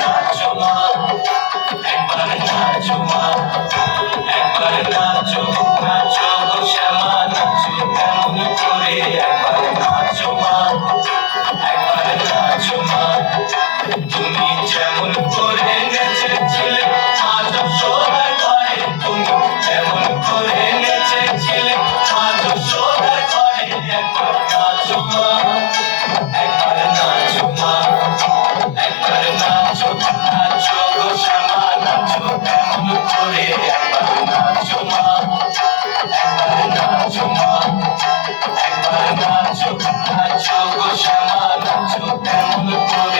নাচো মা, একবার নাচো মা, একবার নাচো, নাচো গো শ্যামা নাচো কেমন করে, একবার নাচো মা, একবার নাচো মা। তুমি যেমন করে নেচেছিলে মা যশোদার ঘরে, তুমি যেমন করে নেচেছিলে মা যশোদার ঘরে, একবার নাচো মা, একবার নাচো মা, একবার নাচো, নাচো গো শ্যামা নাচো কেমন করে, একবার নাচো মা, একবার নাচো মা, একবার নাচো, নাচো গো শ্যামা নাচো কেমন করে।